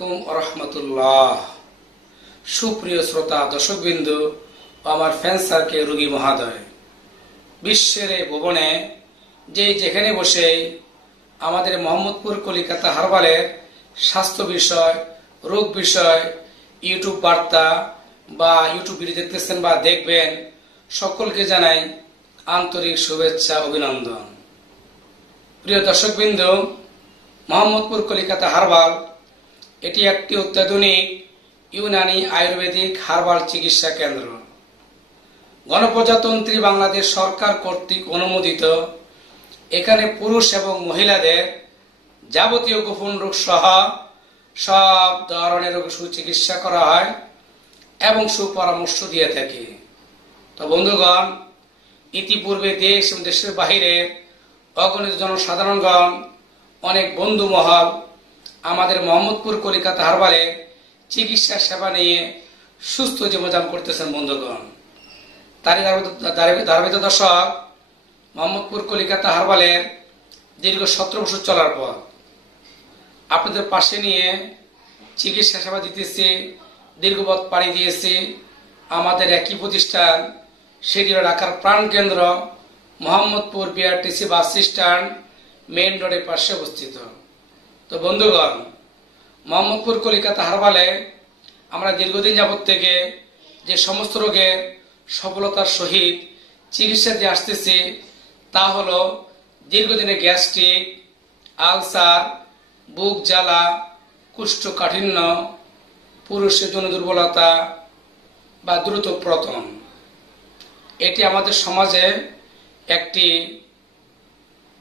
আলাইকুম রহমতুল্লাহ। সুপ্রিয় শ্রোতা দর্শকবৃন্দ ও আমার ফ্যান সার্কেল রোগী মহাদয়, বিশ্বের এই ভুবনে যেখানে বসে আমাদের মোহাম্মদপুর কলিকাতা হারবালের স্বাস্থ্য বিষয়, রোগ বিষয় ইউটিউব বার্তা বা ইউটিউব ভিডিও দেখতেছেন বা দেখবেন, সকলকে জানাই আন্তরিক শুভেচ্ছা অভিনন্দন। প্রিয় দর্শকবৃন্দ, মোহাম্মদপুর কলিকাতা হারবাল এটি একটি অত্যাধুনিক ইউনানি আয়ুর্বেদিক হারবাল চিকিৎসা কেন্দ্র। গণপ্রজাতন্ত্রী বাংলাদেশ সরকার কর্তৃক অনুমোদিত। এখানে পুরুষ এবং মহিলাদের যাবতীয় গোপন রোগ সহ সব ধরনের রোগ সুচিকিৎসা করা হয় এবং সুপরামর্শ দিয়ে থাকে। তো বন্ধুগণ, ইতিপূর্বে দেশ এবং দেশের বাহিরে অগণিত জনসাধারণগণ, অনেক বন্ধু মহল আমাদের মোহাম্মদপুর কলিকাতা হারবালে চিকিৎসা সেবা নিয়ে সুস্থ জীবনযাপন করতেছেন। বন্ধুগণ, তারই ধারাবাহিক দর্শক, মোহাম্মদপুর কলিকাতা হারবালের দীর্ঘ 17 বছর চলার পর আপনাদের পাশে নিয়ে চিকিৎসা সেবা দিতেছি, দীর্ঘপথ পাড়ি দিয়েছি। আমাদের একই প্রতিষ্ঠান, সেটি হল ঢাকার প্রাণকেন্দ্র Mohammadpur BRTC bus stand main রোডের পাশে অবস্থিত। তো বন্ধুগণ, মোহাম্মদপুর কলিকাতা হারবালে আমরা দীর্ঘদিন যাবত থেকে যে সমস্ত রোগের সফলতার সহিত চিকিৎসা দিয়ে আসতেছি তা হলো দীর্ঘদিনের গ্যাস্ট্রিক, আলসার, বুক জ্বালা, কোষ্ঠকাঠিন্য, পুরুষের যৌন দুর্বলতা বা দ্রুত পতন। এটি আমাদের সমাজে একটি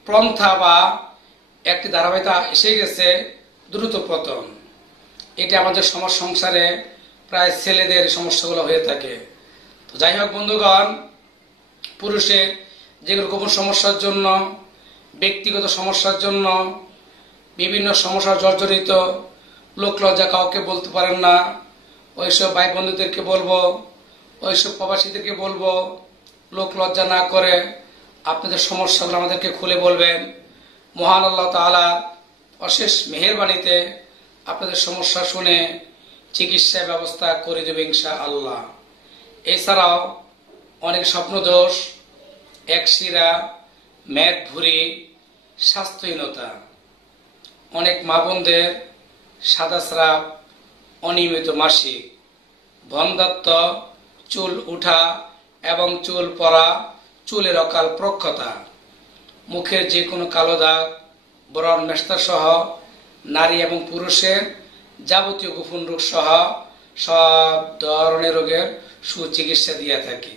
পন্থা বা একটি ধারাবাহিকতা এসে গেছে, দ্রুত পতন। এটি আমাদের সমাজ সংসারে প্রায় ছেলেদের সমস্যাগুলো হয়ে থাকে। তো যাই হোক বন্ধুগণ, পুরুষের যেগুলো গোপন সমস্যার জন্য, ব্যক্তিগত সমস্যার জন্য, বিভিন্ন সমস্যার জর্জরিত, লোক লজ্জা কাউকে বলতে পারেন না, ওইসব ভাই বন্ধুদেরকে বলবো, ওইসব প্রবাসীদেরকে বলবো, লোক লজ্জা না করে আপনাদের সমস্যাগুলো আমাদেরকে খুলে বলবেন। মহান আল্লাহ তাআলা অশেষ মেহেরবানিতে আপনাদের সমস্যা শুনে চিকিৎসা ব্যবস্থা করে দেবে ইনশাআল্লাহ। এছাড়াও অনেক স্বপ্নদোষ, একশিরা, মেদভুঁড়ি, স্বাস্থ্যহীনতা, অনেক মা বোনদের সাদা স্রাব, অনিয়মিত মাসিক, বন্ধ্যাত্ব, চুল উঠা এবং চুল পড়া, চুলের অকাল প্রক্ষতা, মুখের যে কোনো কালো দাগ, ব্রণ মেস্তা সহ নারী এবং পুরুষের যাবতীয় গোপন রোগ সহ সব ধরনের রোগের সুচিকিৎসা দিয়ে থাকি।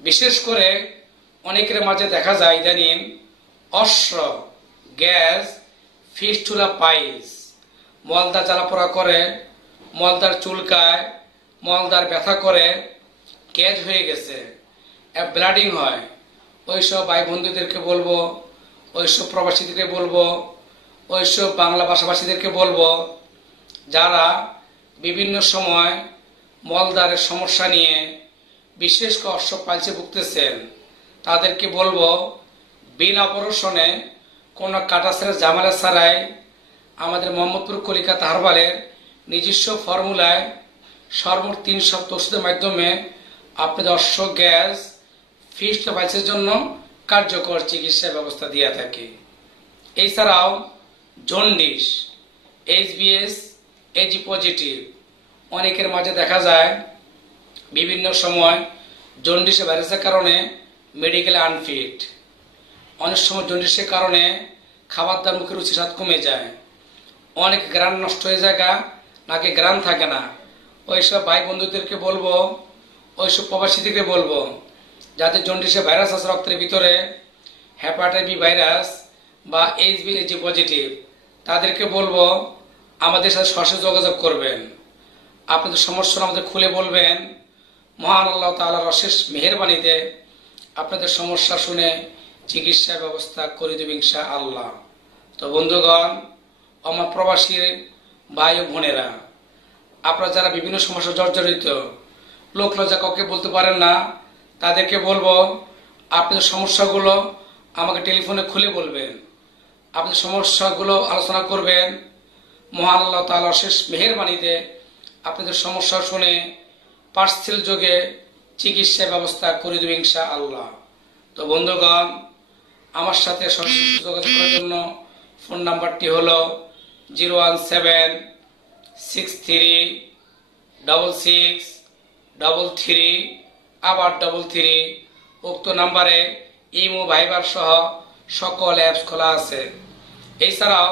বিশেষ করে অনেকের মাঝে দেখা যায় ইদানিং অশ্র, গ্যাস, ফিস্টুলা পাইলস, মলদা জ্বালাপোড়া করে, মলদার চুলকায়, মলদার ব্যথা করে, গ্যাস হয়ে গেছে, ব্লাডিং হয়। ওইসব ভাই বন্ধুদেরকে বলবো, ওইসব প্রবাসীদেরকে বলবো, ওইসব বাংলা ভাষাভাষীদেরকে বলবো, যারা বিভিন্ন সময় মলদারের সমস্যা নিয়ে বিশেষ করে অশ্ব পাইলসে ভুগতেছেন, তাদেরকে বলবো বিনা অপারেশনে, কোনো কাটাছেড়া ঝামেলা ছাড়াই আমাদের মোহাম্মদপুর কলিকাতা হারবালের নিজস্ব ফর্মুলায় সর্বমোট 3 সপ্তাহ ওষুধের মাধ্যমে আপনাদের অশ্ব, গ্যাস, ফিস্টুলা পাইলসের জন্য কার্যকর চিকিৎসা ব্যবস্থা দিয়ে থাকে। এছাড়াও জন্ডিস, HBS, AG পজিটিভ, অনেকের মাঝে দেখা যায় বিভিন্ন সময় জন্ডিসের ভাইরাসের কারণে মেডিকেলে আনফিট, অনেক সময় জন্ডিসের কারণে খাবার দাবার মুখের রুচি স্বাদ কমে যায়, অনেক গ্রান নষ্ট হয়ে যায়, নাকি গ্রান থাকে না। ওইসব ভাই বন্ধুদেরকে বলবো, ওইসব প্রবাসীদেরকে বলবো, যাদের জন্ডিসের ভাইরাস আছে রক্তের ভিতরে, হেপাটাইটিস বি ভাইরাস বা HBS পজিটিভ, তাদেরকে বলবো আমাদের সাথে সরাসরি যোগাযোগ করবেন, আপনাদের সমস্যা আমাদের খুলে বলবেন। মহান আল্লাহ তাআলার অশেষ মেহেরবানিতে আপনাদের সমস্যা শুনে চিকিৎসা ব্যবস্থা করে দেবে ইনশাআল্লাহ। তো বন্ধুগণ, আমার প্রবাসী ভাই ও বোনেরা, আপনারা যারা বিভিন্ন সমস্যা জর্জরিত, লোক লজ্জা কাউকে বলতে পারেন না, তাদেরকে বলবো আপনাদের সমস্যাগুলো আমাকে টেলিফোনে খুলে বলবেন, আপনাদের সমস্যাগুলো আলোচনা করবেন। মহান আল্লাহ তাআলার শেষ মেহেরবানিতে আপনাদের সমস্যা শুনে পার্সেল যোগে চিকিৎসা ব্যবস্থা করে দেব ইনশাআল্লাহ। তো বন্ধুগণ, আমার সাথে সরাসরি যোগাযোগ করার জন্য ফোন নাম্বারটি হলো 017636633 আবার 33। উক্ত নাম্বারে ইমো ভাইবার সহ সকল অ্যাপস খোলা আছে। এছাড়াও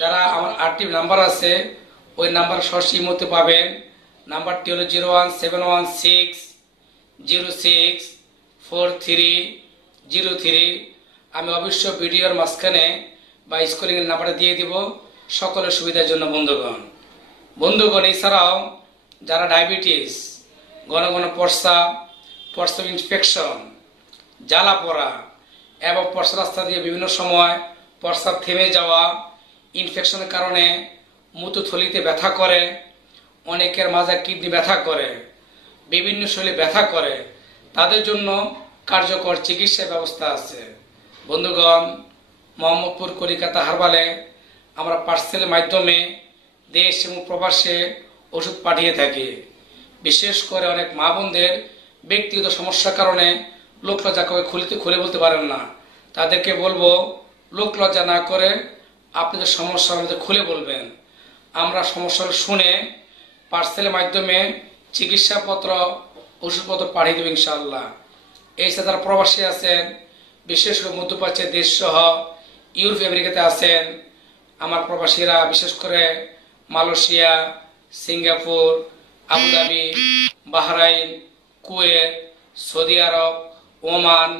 যারা আমার আরটিভি নাম্বার আছে ওই নাম্বার সরাসরি ইমোতে পাবেন। নাম্বারটি হলো 01716064303। আমি অবশ্য ভিডিওর মাঝখানে বা স্ক্রিন এর নাম্বারটা দিয়ে দিব সকলের সুবিধার জন্য। বন্ধুগণ, এছাড়াও যারা ডায়াবেটিস, ঘন ঘন প্রস্রাব ইনফেকশন, জ্বালা পোড়া এবং প্রস্রাব রাস্তা দিয়ে বিভিন্ন সময় প্রস্রাব থেমে যাওয়া, ইনফেকশনের কারণে মূত্রথলিতে ব্যথা করে, অনেকের মাঝে কিডনি ব্যথা করে, বিভিন্ন শরীরে ব্যথা করে, তাদের জন্য কার্যকর চিকিৎসা ব্যবস্থা আছে। বন্ধুগণ, মোহাম্মদপুর কলিকাতা হারবালে আমরা পার্সেলের মাধ্যমে দেশ এবং প্রবাসে ওষুধ পাঠিয়ে থাকি। বিশেষ করে অনেক মা বোনদের ব্যক্তিগত সমস্যার কারণে লোক লজ্জা খুলে বলতে পারেন না। তাদেরকে বলবো লোক লজ্জা না করে আপনাদের সমস্যা আমাদের খুলে বলবেন। আমরা সমস্যা শুনে পার্সেলের মাধ্যমে চিকিৎসাপত্র ওষুধপত্র পাঠিয়ে দেব ইনশাআল্লাহ। এছাড়া যারা প্রবাসী আছেন, বিশেষ করে মধ্যপ্রাচ্যের দেশ সহ ইউরোপ আমেরিকাতে আছেন, আমার প্রবাসীরা বিশেষ করে Malaysia, Singapore, Abu Dhabi, Bahrain, Kuwait, Saudi Arab, Oman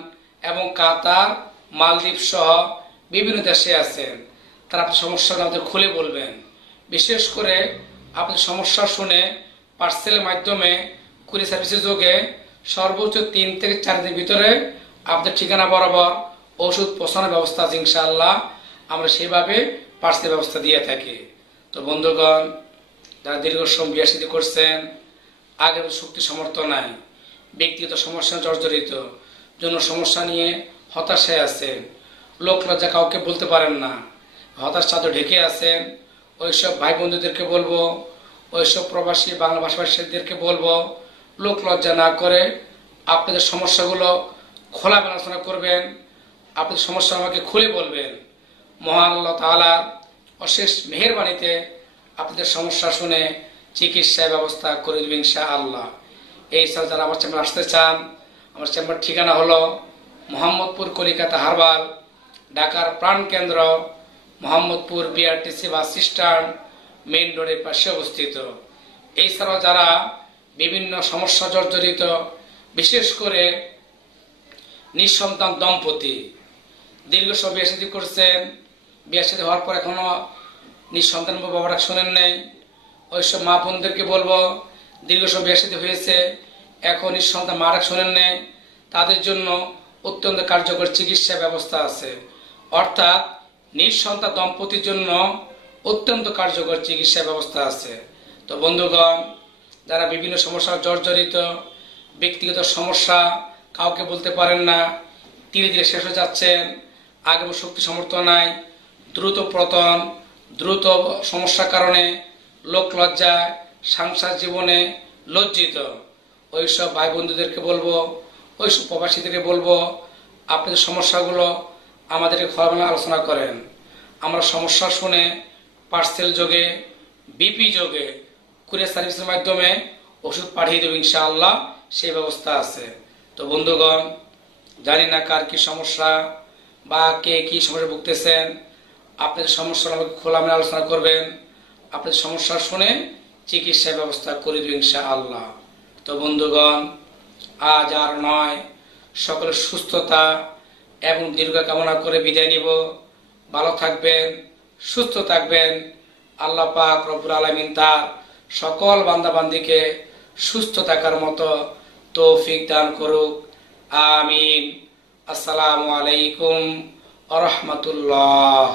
এবং কাতার, মালদ্বীপ সহ বিভিন্ন দেশে আছেন। তারা আপনার সমস্যাটা আমাদের খুলে বলবেন। বিশেষ করে আপনার সমস্যা শুনে পার্সেলের মাধ্যমে কুরিয়ার সার্ভিসের যোগে সর্বোচ্চ 3 থেকে 4 দিনের ভিতরে আপনাদের ঠিকানা বরাবর ওষুধ পৌঁছানোর ব্যবস্থা আছে ইনশাআল্লাহ। আমরা সেইভাবে পার্সেল ব্যবস্থা দিয়ে থাকি। তো বন্ধুগণ, যারা দীর্ঘ সময় বিয়ে শাদী করছেন, আগের শক্তি সামর্থ্য নাই, ব্যক্তিগত সমস্যা জর্জরিত, জন্য সমস্যা নিয়ে হতাশায় আছেন, লোক লজ্জা কাউকে বলতে পারেন না, হতাশ চাদর ঢেকে আছেন, ওইসব ভাই বন্ধুদেরকে বলবো, ওইসব প্রবাসী বাংলা ভাষাভাষীদেরকে বলবো লোক লজ্জা না করে আপনাদের সমস্যাগুলো খোলামেলা আলোচনা করবেন। আপনাদের সমস্যা আমাকে খুলে বলবেন। মহান আল্লাহ তাআলার অশেষ মেহেরবানিতে আপনাদের সমস্যা শুনে চিকিৎসা ব্যবস্থা করে দেবেন ইনশাআল্লাহ। এই ছাড়া যারা আমার চেম্বার আসতে চান, আমার চেম্বার ঠিকানা হলো মোহাম্মদপুর কলিকাতা হারবাল, ঢাকার প্রাণকেন্দ্র Mohammadpur BRTC bus stand main রোডের পাশে অবস্থিত। এছাড়াও যারা বিভিন্ন সমস্যা জর্জরিত, বিশেষ করে নিঃসন্তান দম্পতি, দীর্ঘ সময় বিয়ে শাদী করছেন, বিয়ে শাদী হওয়ার পর এখনো নিঃসন্তান বাবারা শোনেন নাই, ওইসব মা বোনদেরকে বলবো দীর্ঘ সময় বিয়ে শাদী হয়েছে এখন নিঃসন্তান মারা শোনেন নাই, তাদের জন্য অত্যন্ত কার্যকর চিকিৎসা ব্যবস্থা আছে। অর্থাৎ নিঃসন্তান দম্পতির জন্য অত্যন্ত কার্যকর চিকিৎসা ব্যবস্থা আছে। তো বন্ধুগণ, যারা বিভিন্ন সমস্যা জর্জরিত, ব্যক্তিগত সমস্যা কাউকে বলতে পারেন না, ধীরে ধীরে শেষ হয়ে যাচ্ছেন, আগে শক্তি সামর্থ্য নাই, দ্রুত পতন, দ্রুত সমস্যার কারণে লোক লজ্জায় সংসার জীবনে লজ্জিত, ওইসব ভাই বন্ধুদেরকে বলবো, ওইসব প্রবাসীদেরকে বলবো আপনাদের সমস্যাগুলো আমাদেরকে খোলামেলা আলোচনা করেন। আমরা সমস্যা শুনে পার্সেল যোগে, বিপি যোগে, কুরিয়ার সার্ভিসের মাধ্যমে ওষুধ পাঠিয়ে দেব ইনশাআল্লাহ, সেই ব্যবস্থা আছে। তো বন্ধুগণ, জানি না কার কি সমস্যা বা কে কি সমস্যা ভুগতেছেন, আপনাদের সমস্যা আমাকে খোলামেলা আলোচনা করবেন। আপনাদের সমস্যা শুনে চিকিৎসা ব্যবস্থা করে দেব ইনশাআল্লাহ। তো বন্ধুগণ, আজ আর নয়, সকলের সুস্থতা এবং দীর্ঘ কামনা করে বিদায় নিব। ভালো থাকবেন, সুস্থ থাকবেন। আল্লাহ পাক রব্বুল আলামিন তার সকল বান্দাবান্দিকে সুস্থ থাকার মতো তৌফিক দান করুক। আমিন। আসসালামু আলাইকুম ওয়া রাহমাতুল্লাহ।